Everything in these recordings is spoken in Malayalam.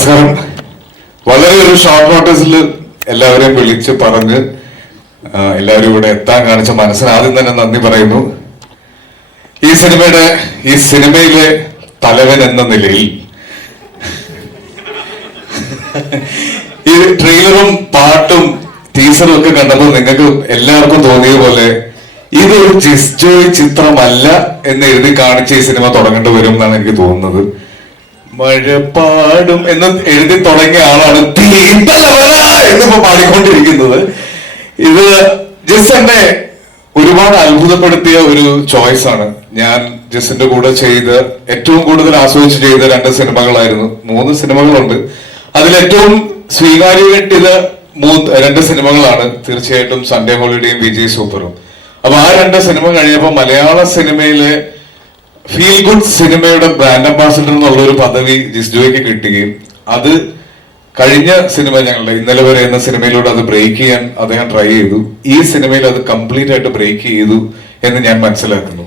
നമസ്കാരം. വളരെ ഒരു ഷോർട്ട് നോട്ടീസിൽ എല്ലാവരെയും വിളിച്ച് പറഞ്ഞ് എല്ലാവരും ഇവിടെ എത്താൻ കാണിച്ച മനസ്സിന് ആദ്യം തന്നെ നന്ദി പറയുന്നു. ഈ സിനിമയുടെ ഈ സിനിമയിലെ തലവൻ എന്ന നിലയിൽ ഈ ട്രെയിലറും പാട്ടും ടീസറും ഒക്കെ കണ്ടപ്പോൾ നിങ്ങൾക്ക് എല്ലാവർക്കും തോന്നിയ പോലെ ഇതൊരു ചിസ്റ്റോയ് ചിത്രമല്ല എന്ന് എഴുതി കാണിച്ച് ഈ സിനിമ തുടങ്ങേണ്ടി വരും എന്നാണ് എനിക്ക് തോന്നുന്നത്. മഴപ്പാടും എന്ന് എഴുതി തുടങ്ങിയ ആളാണ് എന്നിപ്പോ പാടിക്കൊണ്ടിരിക്കുന്നത്. ഇത് ജസ്സന്റെ ഒരുപാട് അത്ഭുതപ്പെടുത്തിയ ഒരു ചോയ്സ് ആണ്. ഞാൻ ജസിന്റെ കൂടെ ചെയ്ത് ഏറ്റവും കൂടുതൽ ആസ്വദിച്ച് ചെയ്ത രണ്ട് സിനിമകളായിരുന്നു. മൂന്ന് സിനിമകളുണ്ട്. അതിൽ ഏറ്റവും സ്വീകാര്യ കിട്ടിയത് മൂന്ന് രണ്ട് സിനിമകളാണ്. തീർച്ചയായിട്ടും സൺഡേ ഹോളിഡേയും വിജയ് സൂപ്പറും. അപ്പൊ ആ രണ്ട് സിനിമ കഴിഞ്ഞപ്പോൾ മലയാള സിനിമയിലെ ഫീൽ ഗുഡ് സിനിമയുടെ ബ്രാൻഡ് അംബാസിഡർ എന്നുള്ള ഒരു പദവി ജിസ്ജോയ്ക്ക് കിട്ടുകയും അത് കഴിഞ്ഞ സിനിമ ഞങ്ങളുടെ ഇന്നലെ വരെ എന്ന സിനിമയിലൂടെ അത് ബ്രേക്ക് ചെയ്യാൻ അദ്ദേഹം ട്രൈ ചെയ്തു. ഈ സിനിമയിൽ അത് കംപ്ലീറ്റ് ആയിട്ട് ബ്രേക്ക് ചെയ്തു എന്ന് ഞാൻ മനസ്സിലാക്കുന്നു.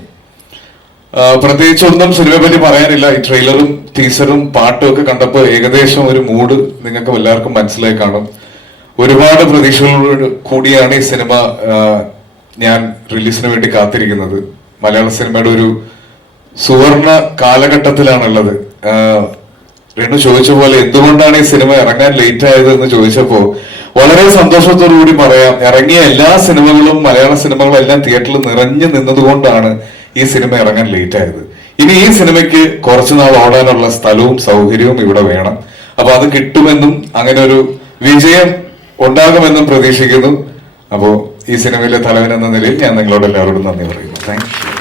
പ്രത്യേകിച്ച് ഒന്നും സിനിമയെ പറ്റി പറയാനില്ല. ഈ ട്രെയിലറും ടീസറും പാട്ടും ഒക്കെ കണ്ടപ്പോൾ ഏകദേശം ഒരു മൂഡ് നിങ്ങൾക്ക് എല്ലാവർക്കും മനസ്സിലായി കാണും. ഒരുപാട് പ്രതീക്ഷകളോട് കൂടിയാണ് ഈ സിനിമ ഞാൻ റിലീസിന് വേണ്ടി കാത്തിരിക്കുന്നത്. മലയാള സിനിമയുടെ ഒരു സുവർണ കാലഘട്ടത്തിലാണുള്ളത്. രണ്ടു ചോദിച്ച പോലെ എന്തുകൊണ്ടാണ് ഈ സിനിമ ഇറങ്ങാൻ ലേറ്റ് ആയത് എന്ന് ചോദിച്ചപ്പോ വളരെ സന്തോഷത്തോടു കൂടി പറയാം ഇറങ്ങിയ എല്ലാ സിനിമകളും മലയാള സിനിമകളും എല്ലാം തിയേറ്ററിൽ നിറഞ്ഞു നിന്നതുകൊണ്ടാണ് ഈ സിനിമ ഇറങ്ങാൻ ലേറ്റ് ആയത്. ഇനി ഈ സിനിമയ്ക്ക് കുറച്ചു നാൾ ഓടാനുള്ള സ്ഥലവും സൗകര്യവും ഇവിടെ വേണം. അപ്പൊ അത് കിട്ടുമെന്നും അങ്ങനെ ഒരു വിജയം ഉണ്ടാകുമെന്നും പ്രതീക്ഷിക്കുന്നു. അപ്പോ ഈ സിനിമയിലെ തലവൻ എന്ന നിലയിൽ ഞാൻ നിങ്ങളോട് എല്ലാവരോടും നന്ദി പറയുന്നു. താങ്ക്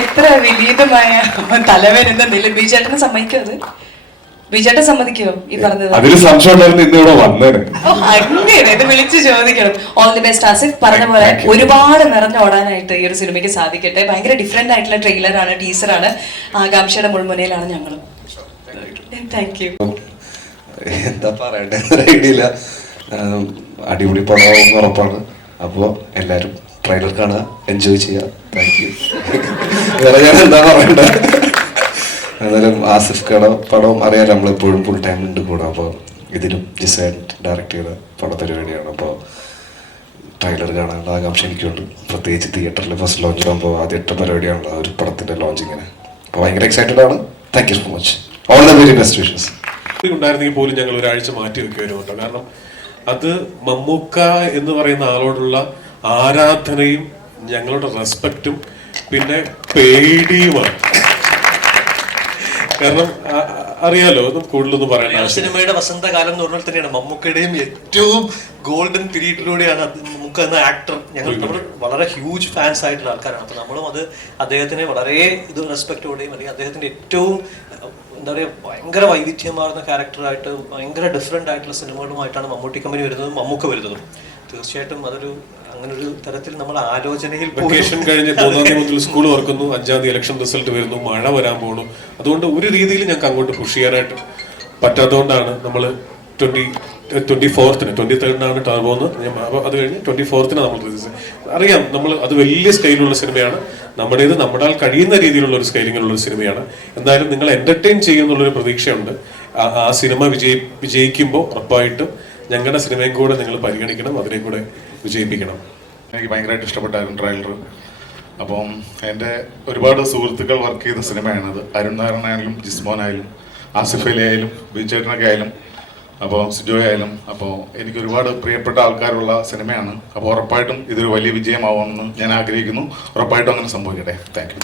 എത്ര വിനീതമായ തലവേദന എന്ന നില ബിജേട്ടന് സമ്മതിക്കോ അത്? ബിജേട്ടൻ സമ്മതിക്കോ ഈ പറഞ്ഞത്? അതിൽ സംശയം ഉണ്ടായിരുന്നു ഇന്ന് ഇവിടെ വന്നേനെ. ഓ, അങ്ങനെ ഇത് വിളിച്ചു ചോദിക്കണം. All the best Asif. പറഞ്ഞ പോലെ ഒരുപാട് നിറഞ്ഞോടാനായിട്ട് ഈ ഒരു സിനിമയ്ക്ക് സാധിക്കട്ടെ. ഭയങ്കര ഡിഫറെന്റ് ആയിട്ടുള്ള ട്രെയിലറാണ് ടീസറാണ് ആകാംക്ഷയുടെ മുൾമുനയിലാണ് ഞങ്ങൾ താങ്ക് യു എന്താ പറയണ്ടേ? അറിയില്ല ഇല്ല. അടിപൊളി പടമാവും ഉറപ്പാണ്. അപ്പോൾ എല്ലാവരും ട്രെയിലർ കാണുക എൻജോയ് ചെയ്യുക. താങ്ക് യു വേറെ ഞാൻ എന്താ പറയണ്ട? എന്നാലും ആസിഫ് കട പടം അറിയാൻ നമ്മളെപ്പോഴും ഫുൾ ടൈം ഉണ്ട് കൂടെ. അപ്പോൾ ഇതിലും ഡിസൈൻ ഡയറക്റ്റ് ചെയ്ത പട പരിപാടിയാണ് അപ്പോൾ ട്രെയിലർ കാണാനുള്ള ആകാംക്ഷ എനിക്കുണ്ട്. പ്രത്യേകിച്ച് തിയേറ്ററിൽ ഫസ്റ്റ് ലോഞ്ച് ആകുമ്പോൾ ആദ്യത്തെ പരിപാടിയാണല്ലോ ആ ഒരു പടത്തിന്റെ ലോഞ്ചിങ്ങിന് അപ്പോൾ ഭയങ്കര എക്സൈറ്റഡ് ആണ്. Thank you so much all the very best wishes ഉണ്ടായിരുന്നെങ്കിൽ പോലും ഞങ്ങൾ ഒരാഴ്ച മാറ്റി വെക്കുമായിരുന്നു കാരണം അത് മമ്മൂക്ക എന്ന് പറയുന്ന ആളോടുള്ള ആരാധനയും ഞങ്ങളുടെ റെസ്പെക്റ്റും പിന്നെ പേടിയുമാണ്. കാരണം അറിയാലോ കൂടുതലൊന്നും മലയാള സിനിമയുടെ വസന്തകാലം എന്ന് പറഞ്ഞാൽ തന്നെയാണ് മമ്മൂക്കയുടെയും ഏറ്റവും ഗോൾഡൻ പീരീഡിലൂടെയാണ് മമ്മൂക്ക എന്ന ആക്ടർ ഞങ്ങൾ നമ്മൾ വളരെ ഹ്യൂജ് ഫാൻസ് ആയിട്ടുള്ള ആൾക്കാരാണ്. അപ്പൊ നമ്മളും അത് അദ്ദേഹത്തിനെ വളരെ ഇത് റെസ്പെക്റ്റോടെയും അല്ലെങ്കിൽ അദ്ദേഹത്തിന്റെ ഏറ്റവും എന്താ പറയുക ഭയങ്കര വൈവിധ്യമാർന്ന ക്യാരക്ടറായിട്ട് ഭയങ്കര ഡിഫറെന്റ് ആയിട്ടുള്ള സിനിമകളുമായിട്ടാണ് മമ്മൂട്ടി കമ്പനി വരുന്നതും മമ്മൂക്ക വരുന്നതും. തീർച്ചയായിട്ടും അതൊരു അങ്ങനെ ഒരു തരത്തിൽ നമ്മൾ ആലോചനയിൽ വെക്കേഷൻ കഴിഞ്ഞ് മൂന്നാം തീയതി മുതൽ സ്കൂൾ തുറക്കുന്നു. അഞ്ചാം തീയതി ഇലക്ഷൻ റിസൾട്ട് വരുന്നു. മഴ വരാൻ പോകുന്നു അതുകൊണ്ട് ഒരു രീതിയിൽ ഞങ്ങൾക്ക് അങ്ങോട്ട് പുഷ് ചെയ്യാനായിട്ട് പറ്റാത്തതുകൊണ്ടാണ് നമ്മൾ ട്വന്റി ട്വന്റി ഫോർത്തിന് ട്വന്റി തേർഡിനാണ് ടർബോന്ന് അത് കഴിഞ്ഞ് ട്വന്റി ഫോർത്തിന് നമ്മൾ റിലീസ് അറിയാം നമ്മൾ അത് വലിയ സ്കെയിലുള്ള സിനിമയാണ്. നമ്മുടേത് നമ്മുടാൽ കഴിയുന്ന രീതിയിലുള്ള ഒരു സ്കെയിലിങ്ങിലുള്ള ഒരു സിനിമയാണ്. എന്തായാലും നിങ്ങൾ എന്റർടൈൻ ചെയ്യുന്നുള്ളൊരു പ്രതീക്ഷയുണ്ട്. ആ സിനിമ വിജയി വിജയിക്കുമ്പോൾ ഉറപ്പായിട്ടും ഞങ്ങളുടെ സിനിമയും കൂടെ നിങ്ങൾ പരിഗണിക്കണം അതിനെ കൂടെ വിജയിപ്പിക്കണം. എനിക്ക് ഭയങ്കരമായിട്ട് ഇഷ്ടപ്പെട്ടായിരുന്നു ട്രെയിലർ അപ്പം എന്റെ ഒരുപാട് സുഹൃത്തുക്കൾ വർക്ക് ചെയ്ത സിനിമയാണത്. അരുൺ നാരായണനായാലും ജിസ്മോനായാലും ആസിഫ് അലി ആയാലും ബിജേട്ടനൊക്കെ ആയാലും അപ്പോൾ സിജോ ആയാലും അപ്പോൾ എനിക്ക് ഒരുപാട് പ്രിയപ്പെട്ട ആൾക്കാരുള്ള സിനിമയാണ്. അപ്പോൾ ഉറപ്പായിട്ടും ഇതൊരു വലിയ വിജയമാവുമെന്ന് ഞാൻ ആഗ്രഹിക്കുന്നു. ഉറപ്പായിട്ടും അങ്ങനെ സംഭവിക്കട്ടെ. താങ്ക്